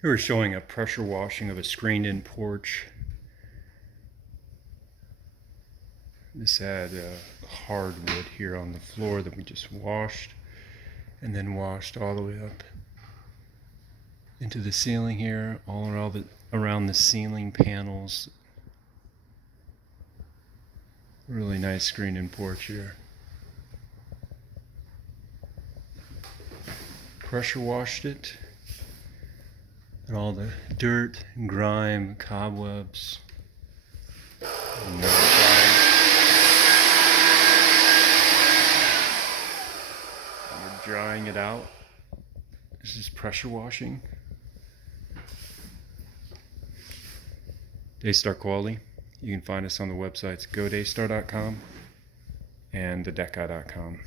Here we're showing a pressure washing of a screened-in porch. This had hardwood here on the floor that we just washed, and then washed all the way up into the ceiling here, all around the ceiling panels. Really nice screened-in porch here. Pressure washed it, and all the dirt and grime, cobwebs, and we're drying it out. This is pressure washing. Daystar quality. You can find us on the websites godaystar.com and thedeca.com.